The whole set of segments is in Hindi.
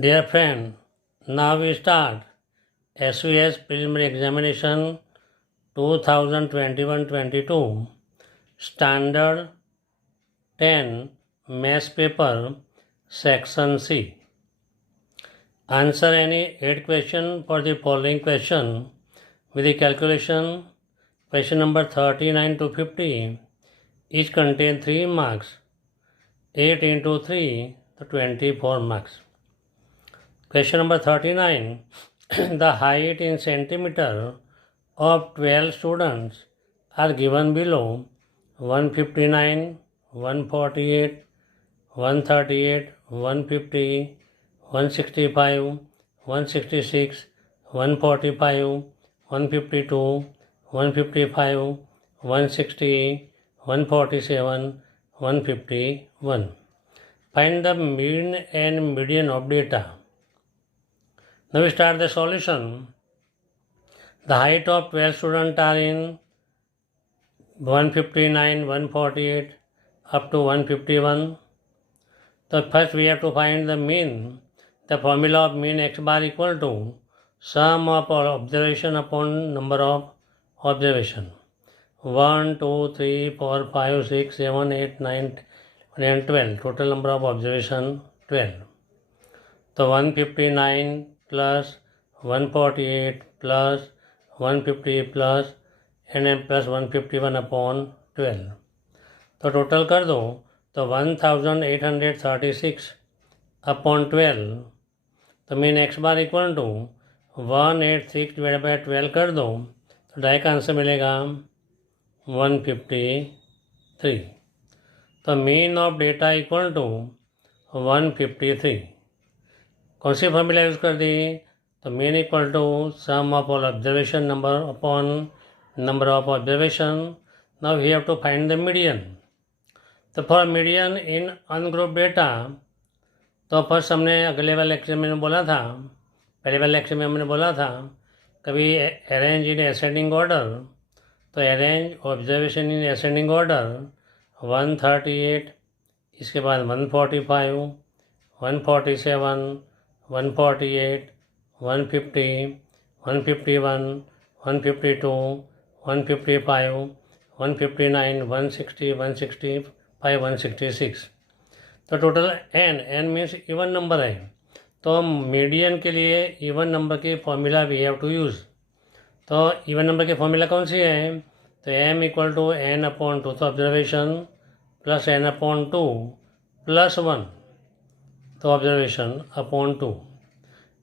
Dear friend, now we start SVS Preliminary Examination 2021-22 Standard 10 Maths Paper Section C. Answer any 8 questions for the following question with the calculation. Question number 39 to 50 each contain 3 marks. 8 into 3 to 24 marks. Question number 39. The height in centimeter of 12 students are given below: 159, 148, 138, 150, 165, 166, 145, 152, 155, 160, 147, 151. Find the mean and median of data. Now we start the solution. The height of 12 students are in 159, 148 up to 151. So first we have to find the mean. The formula of mean x bar equal to sum of observation upon number of observation. 1, 2, 3, 4, 5, 6, 7, 8, 9, and 12. Total number of observation 12. So 159 plus 148 plus 150 plus and then plus 151 upon 12. तो टोटल कर दो तो 1836 अपॉन 12. तो mean x bar equal to 186 divide by 12 कर दो तो डाई का आंसर मिलेगा 153. तो mean of data equal to 153. कौन सी फॉर्मूला यूज़ कर दी? तो mean equal to sum of all observation number upon number of observation. Now we have to find the median. तो for median in ungroup data, तो फर्स्ट हमने अगले वाले लेक्चर में बोला था, पहले वाले लेक्चर में हमने बोला था कभी अरेंज इन असेंडिंग ऑर्डर. तो arrange observation in ascending order 138, इसके बाद 145, 147, 148, 150, 151, 152, 155, 159, 160, 165, 166. तो total n means even number है. तो मीडियन के लिए इवन नंबर की formula we have to use. तो इवन नंबर की फॉर्मूला कौन सी है? तो m equal to n upon 2 तो observation plus n upon 2 plus 1 तो ऑब्जर्वेशन अपॉन 2.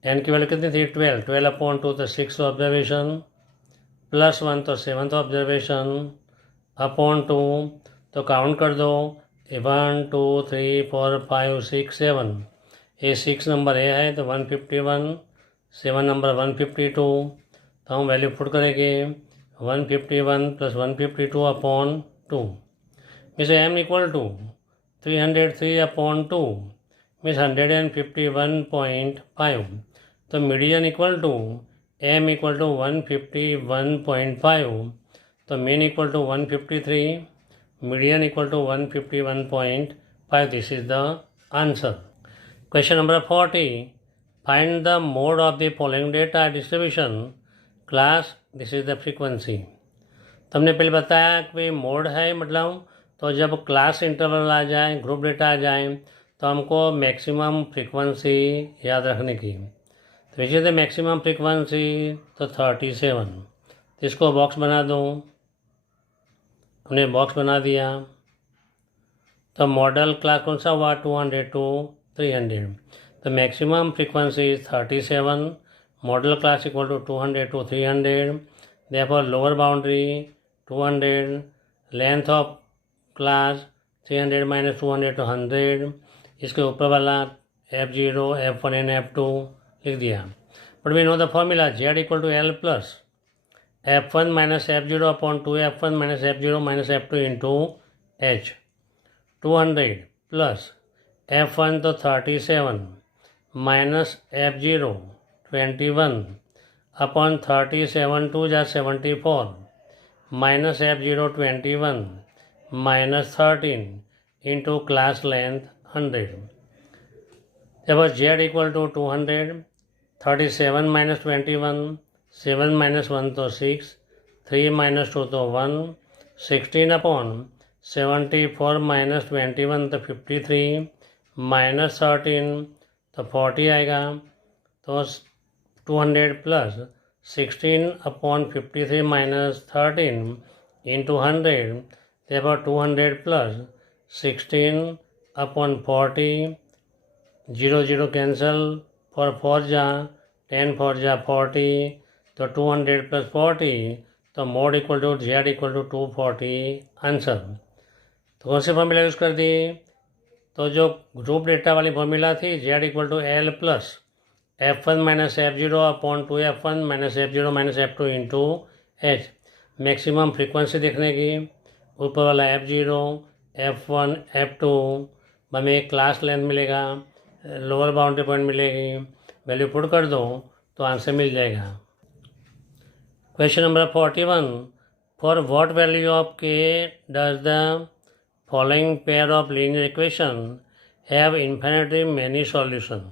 n की वैल्यू कितनी थी? 12 अपॉन 2 तो 6 ऑब्जर्वेशन प्लस 1 तो 7 ऑब्जर्वेशन अपॉन 2. तो काउंट कर दो 1, 2, 3, 4, 5, 6, 7. ये 6 नंबर ए है तो 151, 7 नंबर 152. तो हम वैल्यू पुट करेंगे 151 plus 152 upon 2. Means m equal to 303 upon 2 means 151.5. तो median equal to m equal to 151.5. तो mean equal to 153, median equal to 151.5. This is the answer. Question number 40. Find the mode of the following data distribution. Class this is the frequency. तो हमने पहले बताया कि मोड है मतलब तो जब क्लास इंटरवल आ जाए, ग्रुप डेटा आ जाए तो हमको मैक्सिमम फ्रीक्वेंसी याद रखने की. तो which is the maximum frequency? तो 37. तो इसको बॉक्स बना दो. हमने बॉक्स बना दिया. तो मॉडल क्लास कौन सा हुआ? 200 to 300. तो maximum frequency 37. Modal class equal to 200 to 300. Therefore lower boundary 200. Length of class 300 minus 200 to 100. इसके ऊपर वाला F0, F1 एंड F2 लिख दिया. But we know the formula Z equal to L plus F1 minus F0 upon 2 F1 minus F0 minus F2 into H. 200 plus F1 तो 37 माइनस F0 21 अपॉन 37 2 जा 74 minus F0 21 minus 13 into class length 100. जब z equal to 200, 37 minus 21, 7 minus 1 तो 6, 3 माइनस 2 तो 1, 16 अपॉन 74 माइनस 21 तो 53, माइनस 13 तो 40 आएगा। तो 200 plus 16 upon 53 minus 13 into 100, therefore 200 plus 16 upon 40, 0 0 cancel, for 4 जा 10 4 जा 40, तो 200 plus 40, तो mode equal to z equal to 240 answer. तो कौन सी फॉर्मूला यूज़ कर दी? तो जो ग्रुप डेटा वाली फॉर्मूला थी z equal to L plus f1 minus f0 upon 2f1 minus f0 minus f2 into h। Maximum frequency देखने की, ऊपर वाला f0, f1, f2, हमें एक क्लास लेंथ मिलेगा, लोअर बाउंड्री पॉइंट मिलेगी, वैल्यू पुट कर दो तो आंसर मिल जाएगा। Question number 41, for what value of k does the following pair of linear equation have infinitely many solution.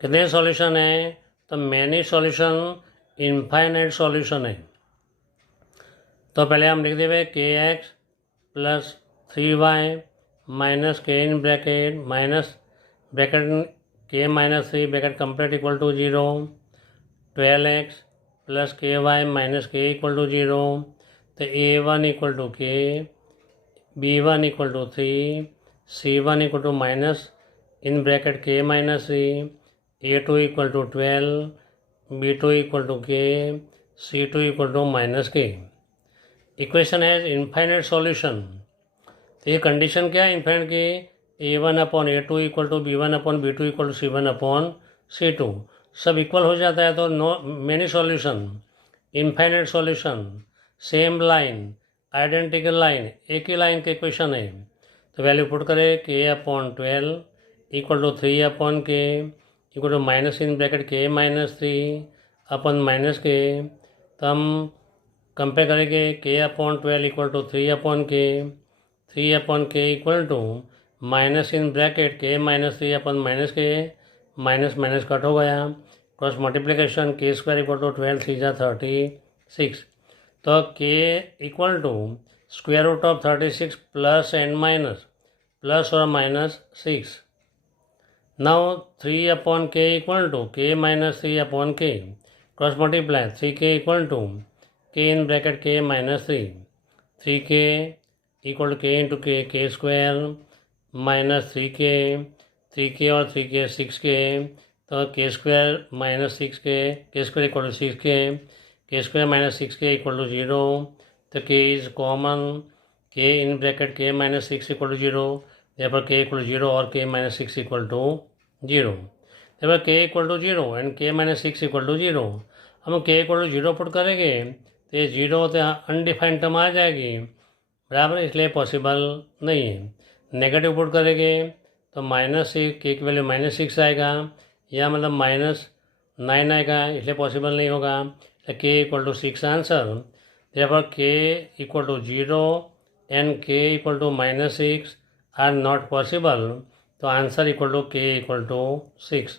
कितने सॉल्यूशन है? तो मैनी सॉल्यूशन, इनफाइनाइट सॉल्यूशन है। तो पहले हम लिख देंगे के x plus 3y minus k in bracket minus bracket k minus 3 bracket complete equal to 0, 12x plus k y minus k equal to 0। तो a1 equal to k, b1 equal to 3, c1 equal to minus in bracket k minus 3, a2 equal to 12, b2 equal to k, c2 equal to minus k. Equation है इनफाइनाइट सॉल्यूशन। तो ये कंडीशन क्या है इनफाइनाइट की? a1 upon a2 equal to b1 upon b2 equal to c1 upon c2 सब इक्वल हो जाता है तो no many solution, infinite solution, same line, identical line, एक ही लाइन के इक्वेशन है। तो वैल्यू पुट करें k upon 12 equal to 3 upon k equal to minus in bracket k minus 3 upon minus k. तो हम कंपेयर करेंगे के अपॉन 12 इक्वल टू 3 अपॉन के, 3 upon k equal to minus in bracket k minus 3 upon minus k, minus minus cut हो गया, cross multiplication k square equal to 12 3 जा 36। तो k equal to square root of 36 plus and minus plus और minus 6। Now 3 upon k equal to k minus 3 upon k, cross multiply 3k equal to k in bracket k minus 3, 3k equal to के इंटू के स्क्वायर माइनस 3k और 3k 6k। तो के स्क्वायर माइनस 6k, के स्क्वायर इक्वल टू 6k, के square minus 6k equal to 0। तो k is common, k in bracket k minus 6 equal to 0, therefore k equal to 0 और k minus 6 equal to 0, therefore k equal to 0 and k minus 6 equal to 0। हम k इक्वल टू 0 पुट करेंगे तो ये 0 होते अनडिफाइंड टर्म आ जाएगी, बराबर, इसलिए पॉसिबल नहीं है। नेगेटिव पुट करेंगे तो माइनस 6, के की वैल्यू माइनस 6 आएगा, या मतलब माइनस 9 आएगा, इसलिए पॉसिबल नहीं होगा। तो k equal to 6 answer, therefore k equal to 0 and k equal to minus 6 are not possible. तो answer equal to k equal to 6।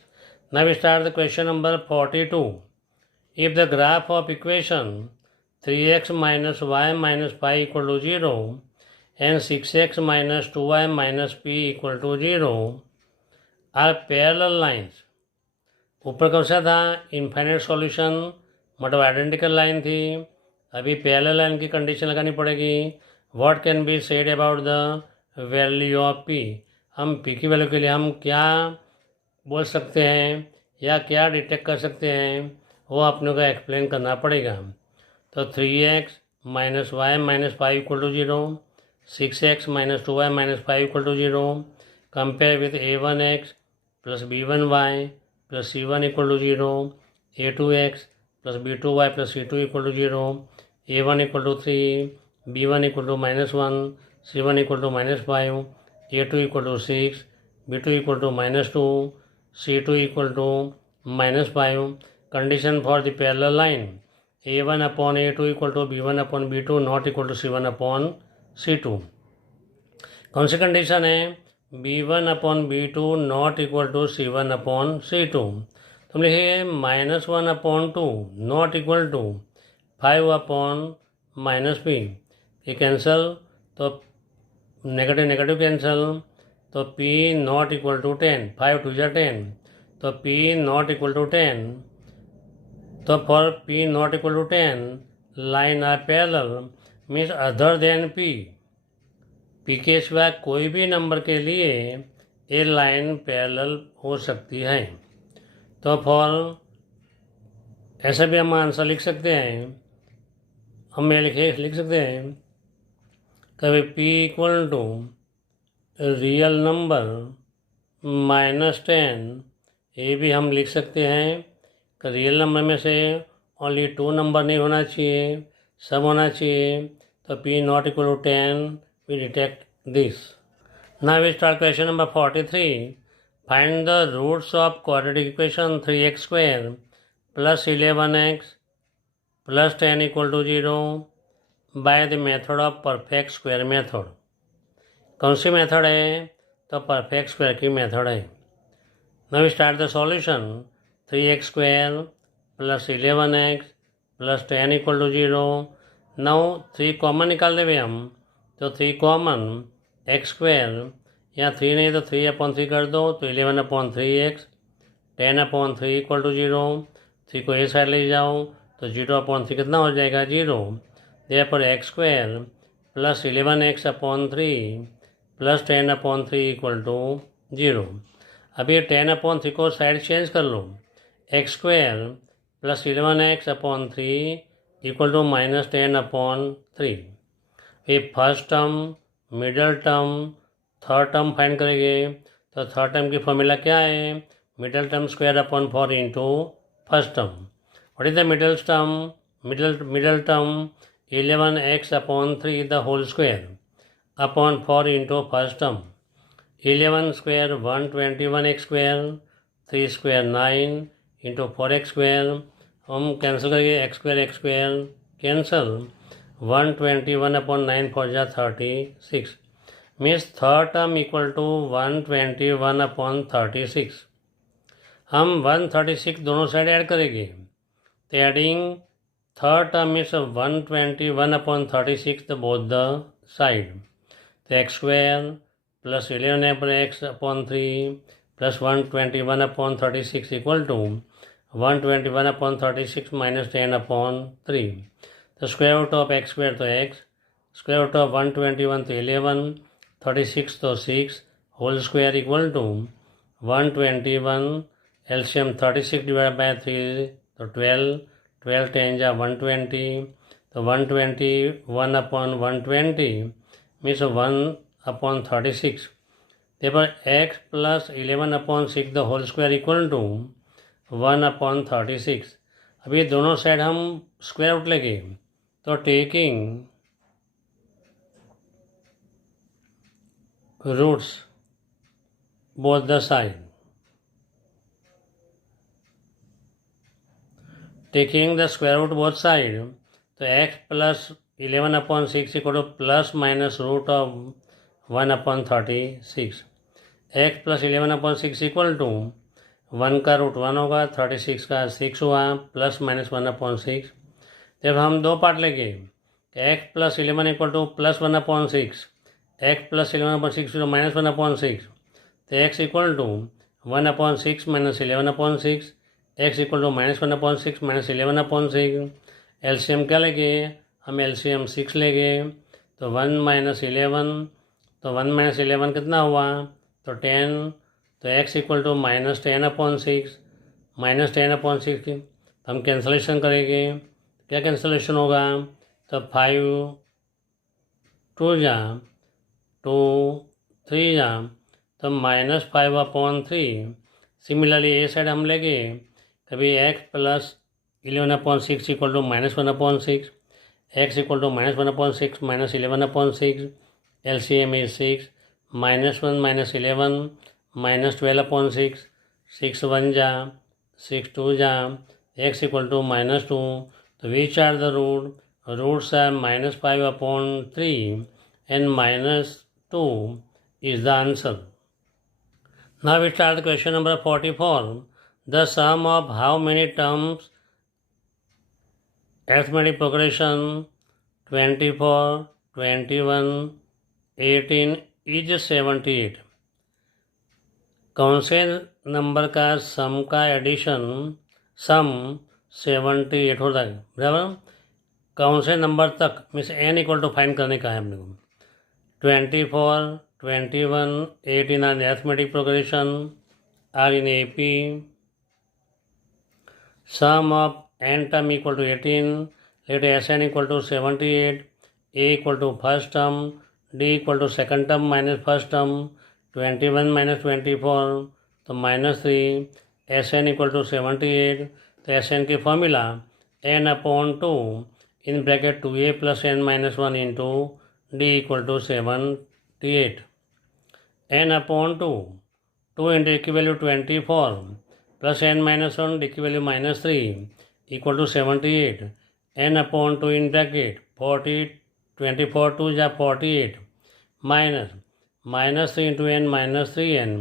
Now we start the question number 42। If the graph of equation 3x minus y minus 5 equal to 0 and 6x minus 2y minus p equal to 0 are parallel lines। ऊपर कौन सा था? इनफाइनाइट सॉल्यूशन, मतलब आइडेंटिकल लाइन थी। अभी पैरेलल लाइन की कंडीशन लगानी पड़ेगी। What can be said about the value of p। हम p की वैल्यू के लिए हम क्या बोल सकते हैं या क्या डिटेक्ट कर सकते हैं, वो अपने को एक्सप्लेन करना पड़ेगा। तो 3x minus y minus 5 equal to 0, 6x minus 2y minus 5 equal to 0, compare with a1x plus b1y plus c1 equal to 0, a2x plus b2y plus c2 equal to 0, a1 equal to 3, b1 equal to minus 1, c1 equal to minus 5, a2 equal to 6, b2 equal to minus 2, c2 equal to minus 5। Condition for the parallel line a1 upon a2 equal to b1 upon b2 not equal to c1 upon c2। कौन सी कंडीशन है? B1 upon B2 not equal to C1 upon C2। तो हम लिखिए -1 upon 2 not equal to 5 upon -P। ये कैंसल, तो नेगेटिव नेगेटिव कैंसल, तो P नॉट इक्वल टू 10, 5 2 जा 10, तो P नॉट इक्वल टू 10, तो for P not equal to 10 line are parallel means other than P के सिवाय कोई भी नंबर के लिए ये लाइन पैरेलल हो सकती है। तो फॉर ऐसा भी हम आंसर लिख सकते हैं, हम ये लिख सकते हैं कभी P equal to real number -10, ये भी हम लिख सकते हैं कि रियल नंबर में से ओनली 2 नंबर नहीं होना चाहिए, सब होना चाहिए। तो P not equal to 10, we detect this. Now we start question number 43. Find the roots of quadratic equation 3x square plus 11x plus 10 equal to 0 by the method of perfect square method. कौन सी मेथड है? तो परफेक्ट स्क्वायर की मेथड है। Now we start the solution. 3x square plus 11x plus 10 equal to 0. Now 3 common निकाल देंगे हम, तो 3 कॉमन एक्स स्क्वायर, या 3 नहीं तो 3/3 कर दो, तो 11/3x, 10/3 इक्वल टू 0। 3 को ए साइड ले जाओ तो 0/3 कितना हो जाएगा? 0। Therefore x square plus 11x/3 plus 10/3 equal to 0। अब ये 10/3 को साइड चेंज कर लो, x square plus 11x/3 equal to -10/3। ये first term, middle term, third term find करेंगे। तो थर्ड टर्म की फॉर्मूला क्या है? Middle term square upon 4 into first term. What is the middle term? Middle term 11x/3 the whole square upon 4 into first term. 11 square 121x square, 3 square 9 into 4x square. हम कैंसिल करेंगे, एक्स स्क्वायर कैंसल, 121/9 4 जा 36 means third term equal to 121/36। हम 136 दोनों साइड ऐड करेंगे, तो adding third term means 121/36 the both the side. तो x square plus 11x/3 plus 121/36 equal to 121/36 minus 10/3। तो square root of x square तो एक्स, स्क्वायर रूट ऑफ 121 तो 11, 36 तो 6 whole square equal to 121 LCM 36 divide by 3 तो 12, 12 10 जा 120, तो 121/120 means 1/36। therefore x plus 11/6 the whole square equal to 1/36। अभी दोनों साइड हम स्क्वायर रूट लेंगे, तो taking roots both the side, taking the square root both side, तो x plus 11/6 equal to plus minus root of 1/36। x plus 11/6 equal to 1 का रूट 1 होगा, 36 का 6 हुआ, प्लस माइनस 1/6। जब हम दो पार्ट लेंगे, x plus 11 equal to plus 1/6, x plus 11/6 minus 1/6, तो x equal to 1/6 minus 11/6, x equal to -1/6 minus 11/6। LCM क्या लेंगे? हम एलसीएम 6 लेंगे, तो 1 - 11, तो 1 - 11 कितना हुआ? तो 10, तो x इक्वल टू -10/6, -10/6 की हम कैंसलेशन करेंगे। क्या कैंसलेशन होगा? तो 5 2 जा 2 3 जा, तो -5/3। सिमिलरली ये साइड हम लेंगे, कभी x plus 11/6 equal to -1/6, x equal to -1/6 minus 11/6, LCM is 6, -1 - 11 -12/6, 6 1 जा 6 2 जा, x इक्वल टू -2, तो which are the roots are -5/3 and -2 is the answer. Now we start the question number 44. The sum of how many terms arithmetic progression 24, 21, 18 is 78. कौन से नंबर का सम का एडिशन सम 78 होता है, बराबर। कौन से नंबर तक means n equal to find करने का है अपने को। 24, 21, 18 are arithmetic progression are in AP. Sum of n term equal to 18. Let Sn equal to 78. A equal to first term. D equal to second term minus first term. 21 minus 24 तो -3. Sn equal to 78. तो Sn की formula n/2 in bracket 2a plus n minus 1 into d equal to 78. n/2 2 into equivalent 24 plus n minus 1 equivalent -3 equal to 78. n/2 in bracket 40 24 2 is 48 minus 3 into n minus 3n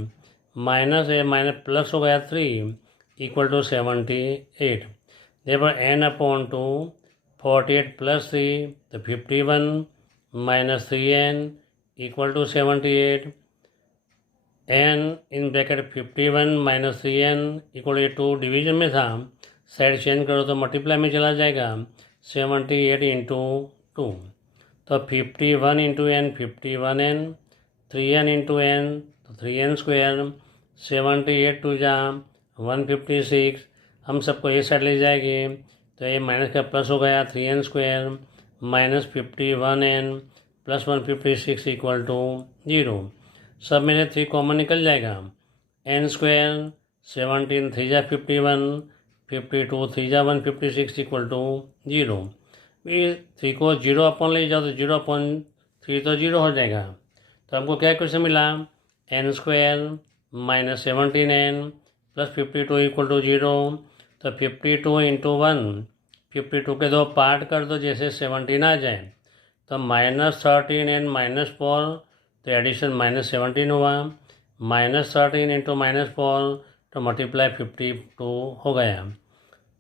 minus a minus plus हो गया 3 equal to 78. therefore n/2 48 plus 3 तो 51 minus 3n equal to 78. n in bracket 51 minus 3n equal 2 division में था, साइड चेंज करो तो मल्टीप्लाई में चला जाएगा 78 इंटू 2 तो 51 into n 51n 3n into n तो 3n स्क्वायर 78 टू जा 156 हम सबको ये साइड ले जाएंगे तो ये माइनस का प्लस हो गया 3n square minus 51n plus 156 equal to 0. सब में से 3 कॉमन निकल जाएगा. n स्क्वायर 17 3 जा 51 52 3 जा 156 इक्वल टू 0. 3 को 0 अपॉन ले जाओ तो 0/3 तो 0 हो जाएगा. तो हमको क्या क्वेश्चन मिला n square minus 17n plus 52 equal to 0. तो 52 इंटू 1 52 के 2 पार्ट कर दो जैसे 17 आ जाए तो -13n -4 तो एडिशन -17 हुआ. -13 इंटू -4 तो मल्टीप्लाई 52 हो गया.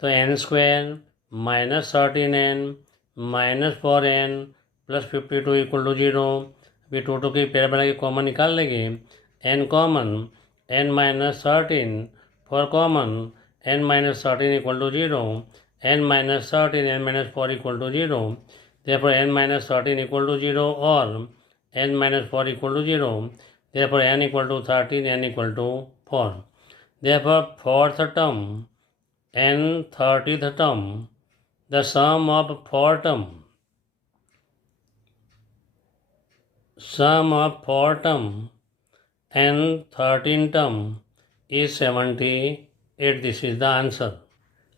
तो n square -13n -4n plus 52 equal to 0. अभी 2 की पेड़ बना के कॉमन निकाल लेंगे. n common n -13 4 common n -13 equal to 0 n -13 n -4 equal to 0. therefore n -13 equal to 0 और n -4 equal to 0. therefore n equal to 13 n equal to 4. therefore fourth term n 30th term the sum of 4 term n 13 term is 78. This is the answer.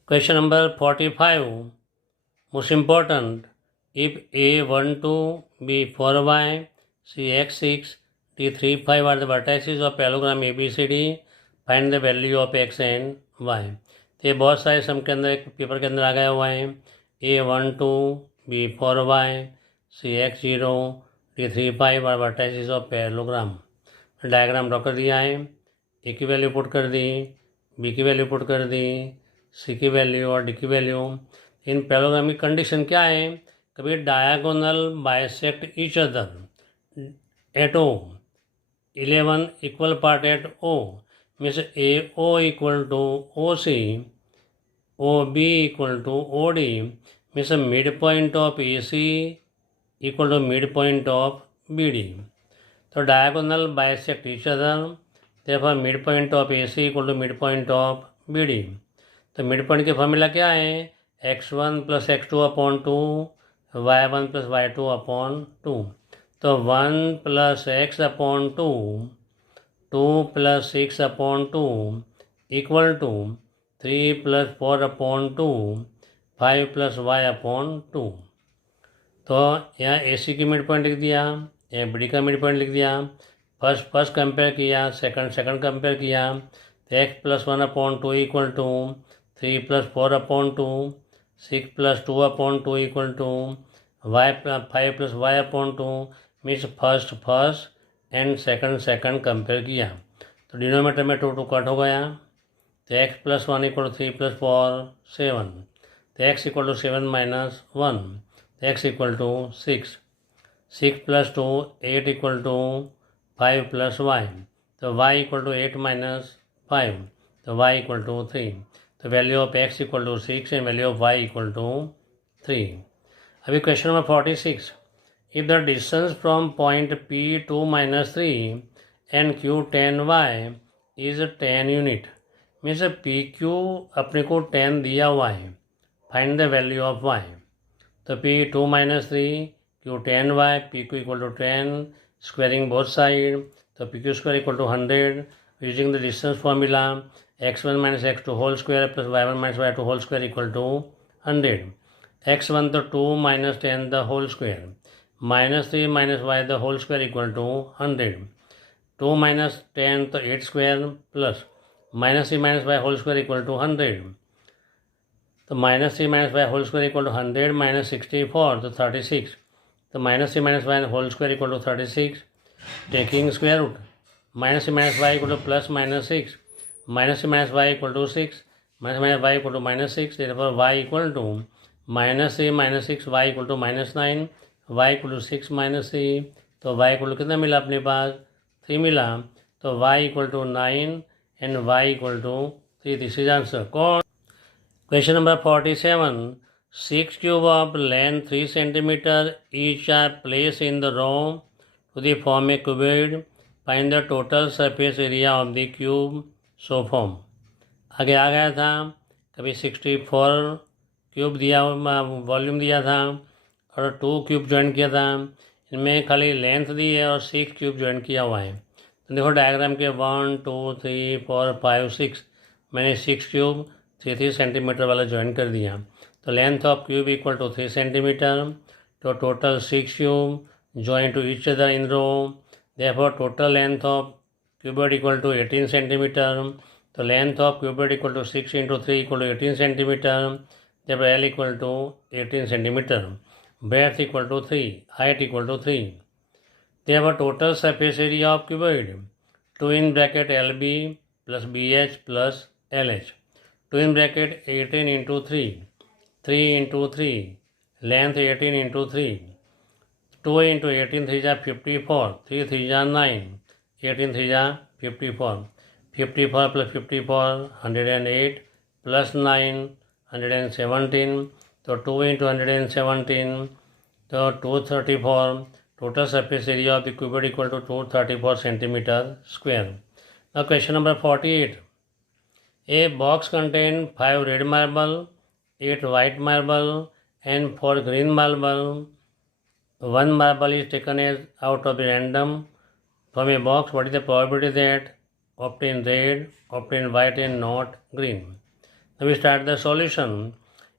Question number 45 most important. If A12 B4y C x6 D35 are the vertices of parallelogram ABCD, find the value of x and y. तो ये बहुत सारे सम के अंदर एक पेपर के अंदर आ गया हुआ है. A12 B4y C x0 D35 are vertices of parallelogram. Diagram draw कर दिया है. ए की वैल्यू पुट कर दी, बी की वैल्यू पुट कर दी, सी की वैल्यू और डी की वैल्यू. इन पैरेललोग्राम की कंडीशन क्या है? कभी diagonal bisect each other at O 11 equal part at O means A O equal to O C O B equal to O D means mid point of A C equal to mid point of B D. तो diagonal bisect each other therefore mid point of A C equal to mid point of B D. तो मिड पॉइंट की फॉर्मूला क्या है? x1 plus x2 upon 2 y1 plus y2 upon 2. तो 1 plus x upon 2 2 plus 6 upon 2 equal to 3 plus 4 upon 2 5 plus y upon 2. तो यहाँ ए सी की मिड पॉइंट लिख दिया, यहाँ बी डी का मिड पॉइंट लिख दिया. फर्स्ट कंपेयर किया, सेकंड कंपेयर किया. तो x plus 1 upon 2 equal to 3 plus 4 upon 2 6 plus 2 upon 2 equal to 5 plus y upon 2 means first and second compare किया. तो डिनोमीटर में 2 2 कट हो गया, तो x + 1 = 3 + 4 7, तो x = 7 - 1, तो x = 6, 6 + 2 8 = 5 + y, तो y = 8 - 5, तो y = 3, तो value of x = 6 and value of y = 3. अभी question number 46. If the distance from point P to -3 and Q 10y is 10 unit, means PQ अपने को 10 दिया हुआ है, find the value of y. तो P 2 - 3, Q 10y, PQ = 10, squaring both side, तो PQ square = 100, using the distance formula x1 - x2 whole square plus y1 - y2 whole square = 100. x1 तो 2 - 10 the whole square, -3 - y the whole square = 100. 2 - 10 तो 8 square plus -3 - y whole square = 100. तो -3 - y whole square = 100 - 64 तो 36. तो -3 - y whole square = 36. Taking square root, -3 - y = +-6, -3 - y = 6, -y = -6. Therefore y = -3 - 6, y = -9, y = 6 - 3, तो y = कितना मिला अपने पास? 3 मिला, तो y = 9 and y = 3. This is answer. Question number 47. 6 cube of length 3 cm each are placed in the row to the form a cuboid. Find the total surface area of the cube so form. आगे आ गया था, कभी 64 क्यूब दिया, वॉल्यूम दिया था और 2 क्यूब ज्वाइन किया था. इनमें खाली लेंथ दी है और 6 क्यूब ज्वाइन किया हुआ है. तो देखो डायग्राम के 1 2 3 4 5 6, मैंने 6 क्यूब 3 सेंटीमीटर वाला ज्वाइन कर दिया. तो लेंथ ऑफ क्यूब = 3 सेंटीमीटर. तो total 6 cube join to each other in row. Therefore total length of cuboid = 18 centimetre. तो length of cuboid = 6 × 3 = 18 centimetre. therefore L = 18 centimetre. breadth = 3, height = 3. therefore total surface area of cuboid 2 in bracket LB plus BH plus LH. 2 in bracket 18 into 3, 3 into 3, length 18 into 3, 2 into 18 3 is 54, 3 3 is 9, 18 3 is 54, 54 plus 54 108 plus 9 117, तो 2 into 117, तो 234. Total surface area of the cuboid = 234 centimeter square. Now question number 48. A box contains 5 red marble, 8 white marble and 4 green marble. 1 marble is taken as out of the random from a box. What is the probability that obtain red, obtain white and not green? Now we start the solution.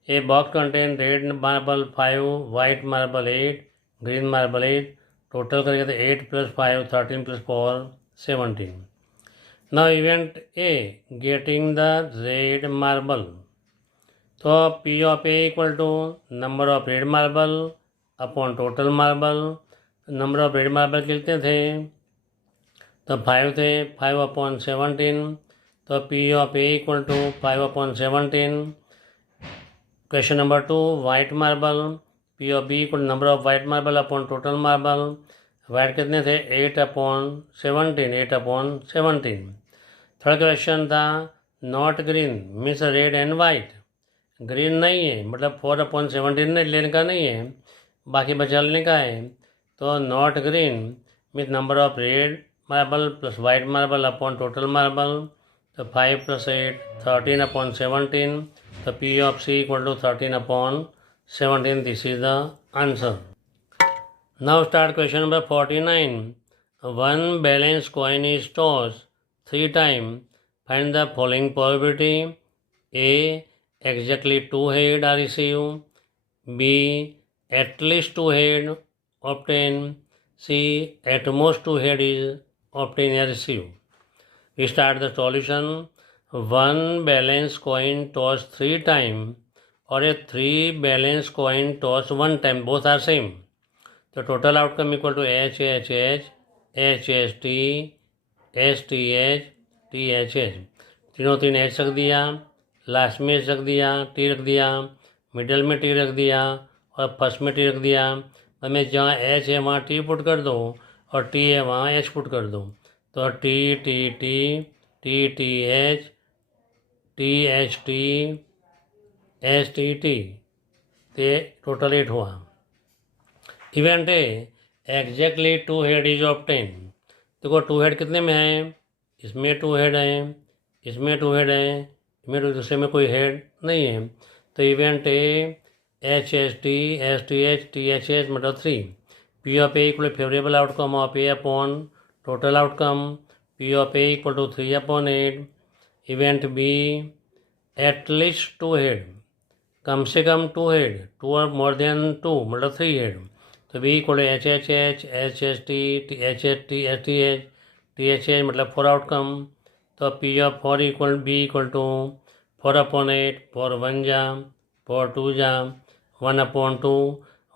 A box contains red marble 5, white marble 8, green marble 8. Total करके तो 8 + 5 13 + 4 17. Now event A getting the red marble. तो P of A = number of red marble upon total marble. Number of red marble कितने थे? तो 5 थे, 5/17. तो P of A = 5/17. Question number 2. White marble. P of B = number of white marble upon total marble. White कितने थे? 8/17, 8/17. थर्ड क्वेश्चन था not green means red and white. Green नहीं है मतलब 4/17 लेने का नहीं है, बाकी बचा लेने का है. तो not green means number of red marble plus white marble upon total marble. तो 5 + 8 13/17. तो P of C = 13/17. This is the answer. Now start question number 49. One balanced coin is tossed 3 times. Find the following probability. A. Exactly 2 heads are received. B. At least 2 heads obtained. C. At most 2 heads is obtained or received. We start the solution. One balanced coin tossed 3 times or a 3 balanced coin tossed 1 time. Both are same. तो total outcome = H H H, H H T, H T H, THH, तीनों तीन H रख दिया, लास्ट में H रख दिया, T रख दिया, मिडल में T रख दिया और फर्स्ट में T रख दिया। अब मैं जहाँ H है वहाँ T पुट कर दो और T है वहाँ H पुट कर दो, तो T T T T T H T H T H T T ते टोटल 8 हुआ। इवेंट है एग्जैक्टली 2 हेड इज ऑब्टेन। देखो 2 हेड कितने में है, इसमें 2 हेड है, इसमें 2 हेड है, इसमें दूसरे में कोई हेड नहीं है। तो इवेंट है HHT THH मतलब 3 P of A equal favourable outcome of A upon total outcome P of A equal to 3 upon 8। Event B at least 2 head, कम से कम 2 हेड, 2 और मोर देन 2 मतलब 3 हेड। तो B equal HHH HHT THT STH THH मतलब 4 आउटकम। तो P ऑफ 4 इक्वल B इक्वल टू 4 अपॉन 8, 4 1 जा, 4 2 जा, 1 अपॉन 2,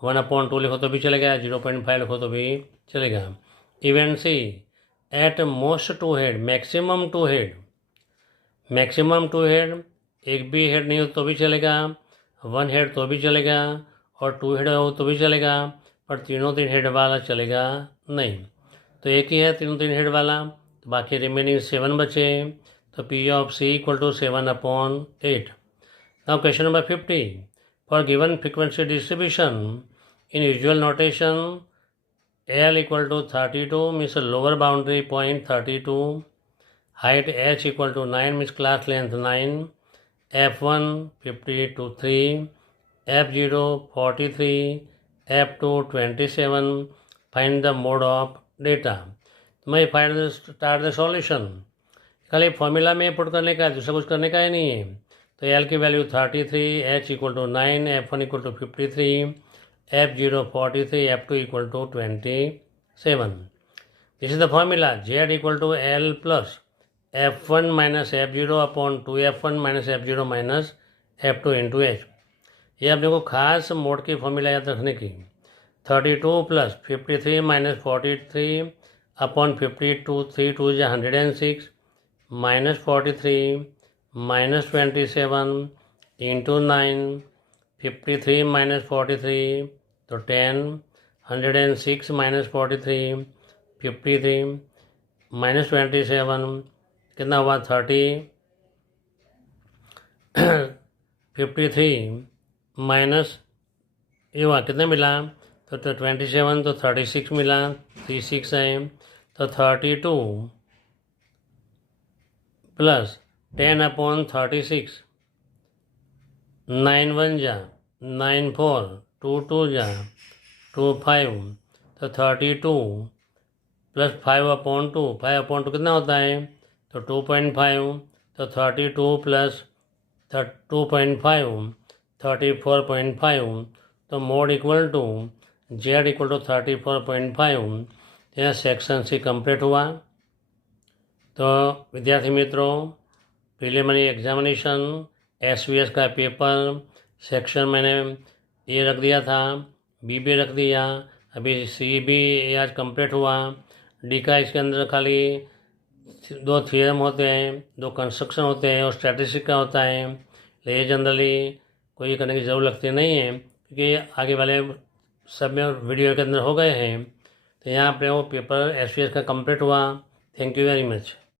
1 अपॉन 2 लिखो तो भी चलेगा, 0.5 लिखो तो भी चलेगा। Event C at most 2 head, maximum 2 head, maximum 2 head, एक भी हेड नहीं हो तो भी चलेगा, 1 हेड तो भी चलेगा और 2 हेड हो तो भी चलेगा, पर तीनों 3 हेड वाला चलेगा नहीं। तो एक ही है तीनों 3 हेड वाला, तो बाकी रिमेनिंग 7 बचे। तो P of C equal to 7 upon 8। Now question number 50, for given frequency distribution in usual notation L equal to 32 means lower boundary point 32, height H equal to 9 means class length 9, F1 50 to 3, F0 43, F2 27, find the mode of data। तो मैं start the solution, खाली फॉर्मूला में पुट करने का है, दूसरा कुछ करने का ही नहीं है। तो L की value 33, H equal to 9, F1 equal to 53, F0 43, F2 equal to 27। This is the formula Z equal to L plus F1 minus F0 upon 2F1 minus F0 minus F2 into H। ये अपने को खास मोड की फॉर्मूला याद रखने की। 32 प्लस 53 माइनस 43 अपॉन 52, 3 2 जा 106 माइनस 43 माइनस 27 इंटू 9, 53 माइनस 43 तो 10, 106 माइनस 43 53 माइनस 27 कितना हुआ 30, 53 माइनस ये हुआ कितना मिला, तो 27 तो 36 मिला, 36 है, तो 32 प्लस 10 अपॉन 36, 9 1 जा 9 4, 2 2 जा 2 5, तो 32 प्लस 5 अपॉन 2, 5 अपॉन 2 कितना होता है, तो 2.5, तो 32 प्लस 2.5 34.5, तो mode equal to Z equal to 34.5। यह सेक्शन C कंप्लीट हुआ। तो विद्यार्थी मित्रों, प्रीलिमिनरी एग्जामिनेशन SVS का पेपर सेक्शन मैंने A रख दिया था, B भी रख दिया, अभी C भी आज कंप्लीट हुआ। D का इसके अंदर खाली 2 थ्योरम होते हैं, 2 कंस्ट्रक्शन होते हैं और स्टैटिस्टिक का होता है। ये जनरली कोई करने की ज़रूरत लगती नहीं है, क्योंकि आगे वाले सब में वीडियो के अंदर हो गए हैं। तो यहाँ पे वो पेपर SVS का कंप्लीट हुआ। Thank you very much.